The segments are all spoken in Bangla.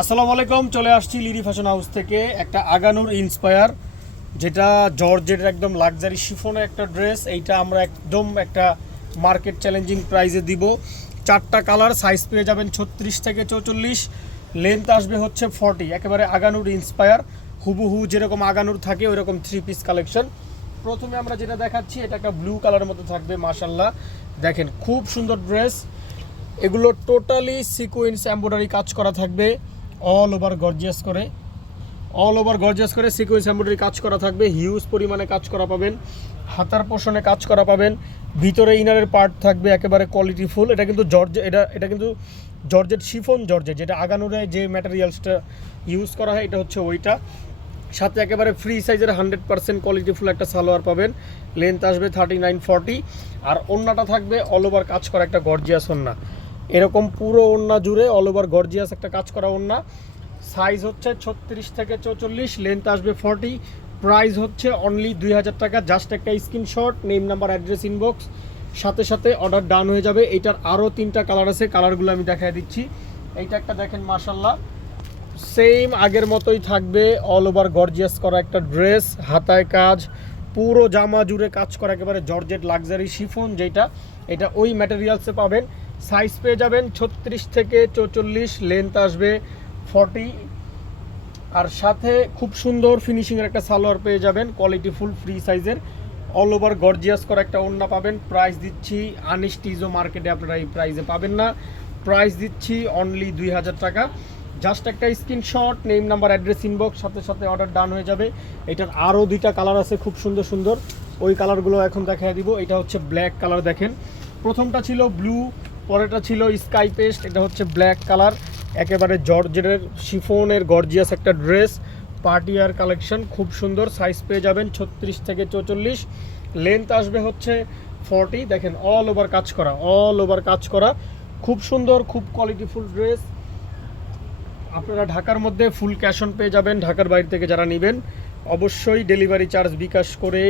আসসালামু আলাইকুম, চলে আসছি লিরি ফ্যাশন হাউস থেকে একটা আগানুর ইন্সপায়ার, যেটা জর্জেটের একদম লাক্সারি শিফনের একটা ড্রেস। এইটা আমরা একদম একটা মার্কেট চ্যালেঞ্জিং প্রাইসে দিব। 4টা কালার, সাইজ পেয়ে যাবেন 36 থেকে 44, লেন্থ আসবে হচ্ছে 40। একেবারে আগানুর ইন্সপায়ার, হুবহু যেরকম আগানুর থাকে ওইরকম 3 পিস কালেকশন। প্রথমে আমরা যেটা দেখাচ্ছি এটা একটা ব্লু কালারের মতো থাকবে। মাশাল্লাহ, দেখেন খুব সুন্দর ড্রেস। এগুলো টোটালি সিকোয়েন্স এমব্রয়ডারি কাজ করা থাকবে, অল ওভার গর্জিয়াস করে সিকোয়েন্স এমব্রয়ডারি কাজ করা থাকবে। হিউজ পরিমাণে কাজ করা পাবেন, হাতার পোষণে কাজ করা পাবেন, ভিতরে ইনারের পার্ট থাকবে একেবারে কোয়ালিটিফুল। এটা কিন্তু এটা কিন্তু জর্জেট শিফন জর্জেট, যেটা আগানুরে যে ম্যাটেরিয়ালসটা ইউজ করা হয় এটা হচ্ছে ওইটা। সাথে একেবারে ফ্রি সাইজের 100% কোয়ালিটিফুল একটা সালোয়ার পাবেন। লেন্থ আসবে 39-40, আর ওড়নাটা থাকবে অল ওভার কাজ করা একটা গর্জিয়াস ওড়না। এরকম পুরো ওড়না জুড়ে অল ওভার গর্জিয়াস একটা কাজ করা ওড়না। সাইজ হচ্ছে 36 থেকে 44, লেন্থ আসবে 40। প্রাইস হচ্ছে অনলি 2000 টাকা। জাস্ট একটা screenshot, name number address inbox, সাথে সাথে অর্ডার ডান হয়ে যাবে। এইটার আরও 3টা কালার আছে, কালারগুলো আমি দেখাই দিচ্ছি। এইটা একটা দেখেন, মাশাল্লাহ সেম আগের মতোই থাকবে, অল ওভার গর্জিয়াস করা একটা ড্রেস, হাতায় কাজ, পুরো জামা জুড়ে কাজ করা, একেবারে জর্জেট লাক্সারি শিফন যেটা, এটা ওই ম্যাটেরিয়ালসে পাবেন। সাইজ পেয়ে যাবেন 36 থেকে 44, লেন্থ আসবে 40, আর সাথে খুব সুন্দর ফিনিশিংয়ের একটা সালোয়ার পেয়ে যাবেন, কোয়ালিটি ফুল ফ্রি সাইজের, অল ওভার গর্জিয়াস করা একটা ওড়না পাবেন। প্রাইস দিচ্ছি আনস্টিজো মার্কেটে আপনারা এই প্রাইসে পাবেন না, প্রাইস দিচ্ছি অনলি 2000 টাকা। জাস্ট একটা screenshot, name number address inbox, সাথে সাথে অর্ডার ডান হয়ে যাবে। এটার আরও 2টা কালার আছে খুব সুন্দর সুন্দর, ওই কালারগুলো এখন দেখাই দিব। এটা হচ্ছে ব্ল্যাক কালার, দেখেন প্রথমটা ছিল ব্লু, পরেরটা ছিল স্কাই পেস্ট, এটা হচ্ছে ব্ল্যাক কালার। একেবারে জর্জেটের শিফনের গর্জিয়াস একটা ড্রেস, পার্টিয়ার কালেকশন, খুব সুন্দর। সাইজ পেয়ে যাবেন 36 থেকে 44, লেন্থ আসবে হচ্ছে 40। দেখেন অল ওভার কাজ করা, খুব সুন্দর, খুব কোয়ালিটিফুল ড্রেস। আপনারা ঢাকার মধ্যে ফুল ক্যাশ অন পেয়ে যাবেন। ঢাকার বাইরে থেকে যারা নেবেন অবশ্যই ডেলিভারি চার্জ বিকাশ করে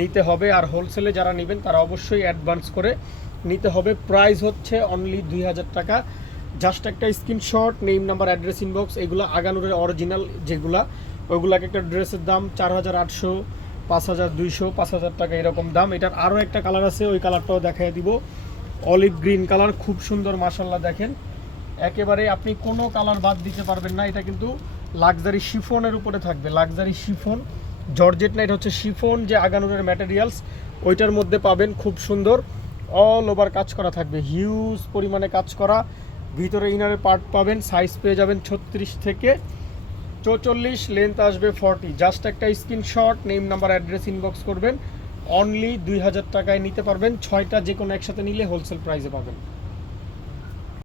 নিতে হবে, আর হোলসেলে যারা নেবেন তারা অবশ্যই অ্যাডভান্স করে নিতে হবে। প্রাইস হচ্ছে অনলি 2000 টাকা। জাস্ট একটা screenshot, name number address inbox. এগুলো আগানুরের অরিজিনাল যেগুলা, ওইগুলাকে একটা ড্রেসের দাম 4800, 5200, 5000 টাকা এরকম দাম। এটার আরও একটা কালার আছে, ওই কালারটাও দেখাই দিব, অলিভ গ্রিন কালার, খুব সুন্দর মাশাল্লাহ। দেখেন একেবারে আপনি কোনো কালার বাদ দিতে পারবেন না। এটা কিন্তু লাক্সারি শিফনের উপরে থাকবে, লাক্সারি শিফন জর্জেট না, এটা হচ্ছে শিফন যে আগানুরের ম্যাটেরিয়ালস, ওইটার মধ্যে পাবেন। খুব সুন্দর অল ওভার কাজ করা থাকবে, হিউজ পরিমাণে কাজ করা, ভিতরে ইনারের পার্ট পাবেন। সাইজ পেয়ে যাবেন 36 থেকে 44, লেন্থ আসবে 40। জাস্ট একটা screenshot, name number address inbox করবেন, অনলি 2000 টাকায় নিতে পারবেন। 6টা যে কোনো একসাথে নিলে হোলসেল প্রাইসে পাবেন।